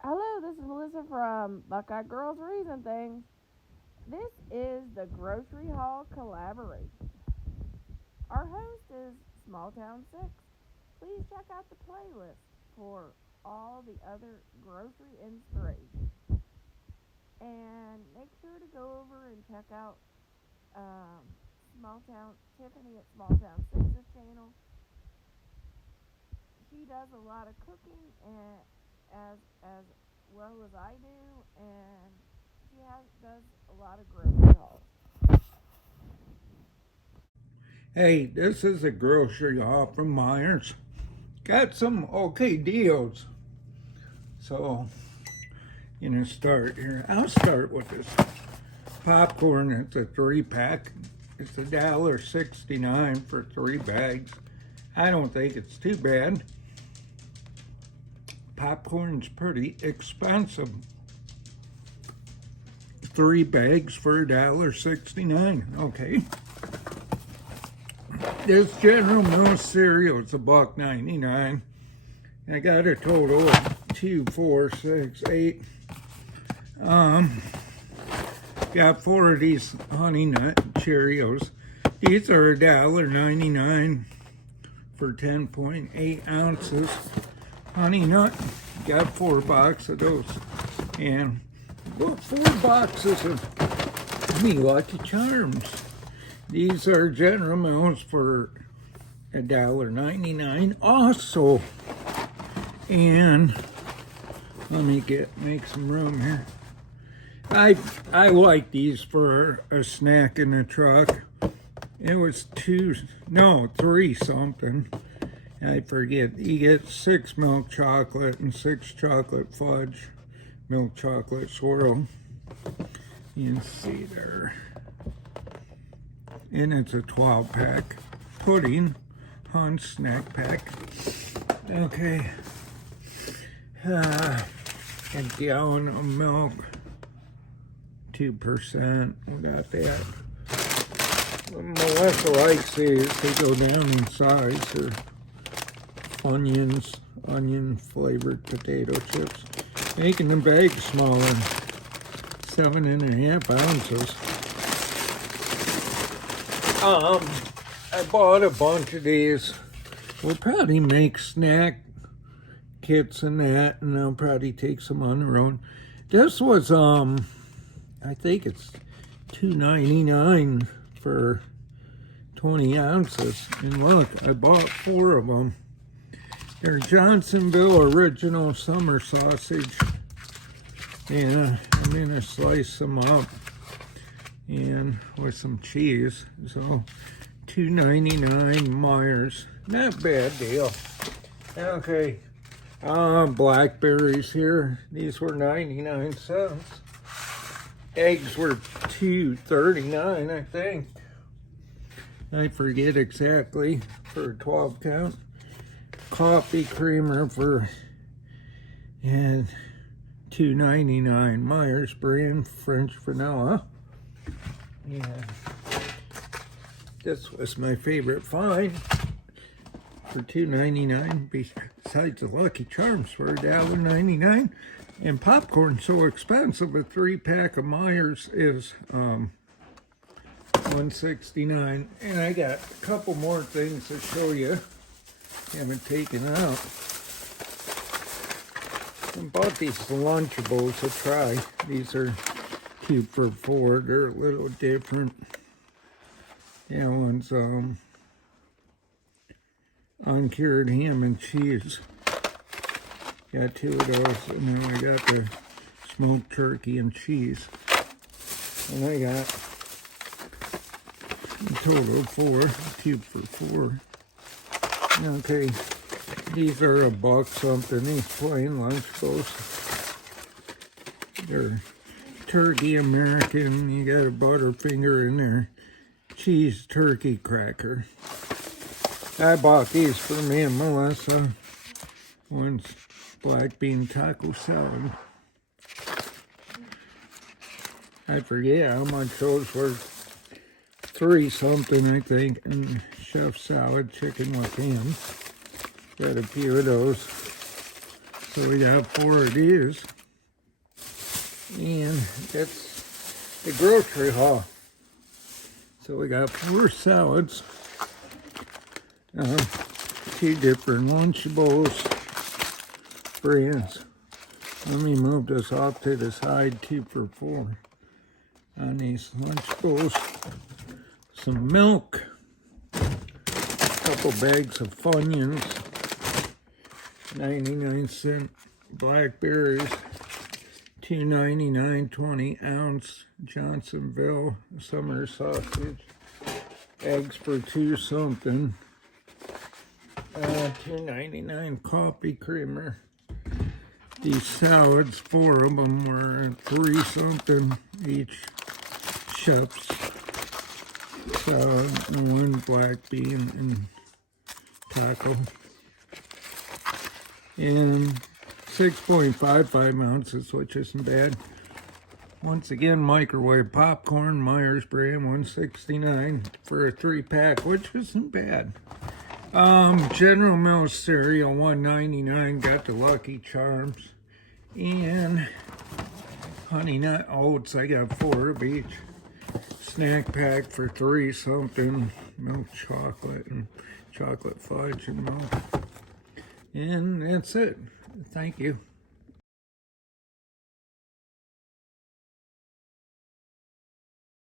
Hello, this is Melissa from Buckeye Girls Reason Things. This is the Grocery Haul Collaboration. Our host is Small Town 6. Please check out the playlist for all the other grocery inspiration. And make sure to go over and check out Small Town Tiffany at Small Town 6's channel. She does a lot of cooking and as well as I do, and she does a lot of grocery hauls. Hey, this is a grocery haul from Myers. Got some okay deals. So, start here. I'll start with this popcorn. It's a 3-pack. It's $1.69 for 3 bags. I don't think it's too bad. Popcorn's pretty expensive. 3 bags for $1.69. Okay. This General Mills cereal is $1.99. I got a total of 2, 4, 6, 8. Got 4 of these Honey Nut Cheerios. These are $1.99 for 10.8 ounces. Honey Nut, got 4 boxes of those. And 4 boxes of Me Lucky Charms. These are General Mills for $1.99 also. And let me make some room here. I like these for a snack in the truck. It was 3 something. I forget. You get 6 milk chocolate and 6 chocolate fudge, milk chocolate swirl. You can see there. And it's a 12-pack pudding Hunt snack pack. Okay. A gallon of milk, 2%. We got that. Melissa likes these. They go down in size. They're onion flavored potato chips. Making the bag smaller, 7.5 ounces. I bought a bunch of these. We'll probably make snack kits and that, and I'll probably take some on their own. This was, I think it's $2.99 for 20 ounces. And look, I bought 4 of them. They're Johnsonville Original Summer Sausage. Yeah, I'm gonna slice them up and with some cheese. So $2.99 Myers. Not bad deal. Okay. Blackberries here. These were 99 cents. Eggs were $2.39, I think. I forget exactly, for a 12 count. Coffee creamer for $2.99. Myers brand French vanilla. Yeah. This was my favorite find for $2.99. Besides the Lucky Charms for $1.99. And popcorn so expensive. A 3-pack of Myers is $1.69. And I got a couple more things to show you. Haven't taken out. I bought these Lunchables to try. These are 2 for $4. They're a little different. That one's uncured ham and cheese. Got 2 of those, and then I got the smoked turkey and cheese. And I got a total of 4, 2 for $4. Okay, these are $1 something. These plain Lunchables. They're turkey American. You got a Butterfinger in there. Cheese turkey cracker. I bought these for me and Melissa. One's black bean taco salad. I forget how much those were. 3 something, I think. And chef salad, chicken with ham. Got a few of those. So we got 4 of these. And that's the grocery haul. So we got 4 salads, 2 different Lunchables brands. Let me move this off to the side, 2 for $4 on these Lunchables. Some milk, a couple bags of Funyuns, 99-cent blackberries, $2.99 20-ounce Johnsonville summer sausage, eggs for 2 something, $2.99 coffee creamer. These salads, 4 of them were 3 something each. Chef's salad, and 1 black bean and taco. And 6.55 ounces, which isn't bad. Once again, microwave popcorn, Miejer's brand, $1.69 for a 3-pack, which isn't bad. General Mills cereal, $1.99, got the Lucky Charms. And Honey Nut Oats, I got 4 of each. Snack pack for 3 something, milk chocolate and chocolate fudge and milk. And that's it. Thank you.